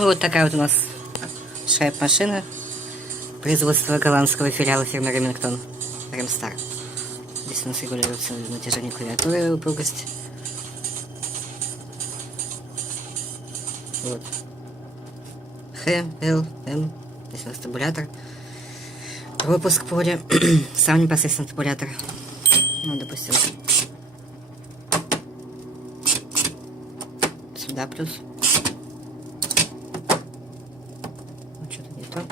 Ну вот такая вот у нас шайп-машина. Производство голландского филиала фирмы Remington Remstar. Здесь у нас регулируется натяжение клавиатуры и упругость. Вот. Х, Л, М. Здесь у нас табулятор. Пропуск поля. Сам непосредственно табулятор. Ну, допустим. Сюда плюс. Ну, что-то не то.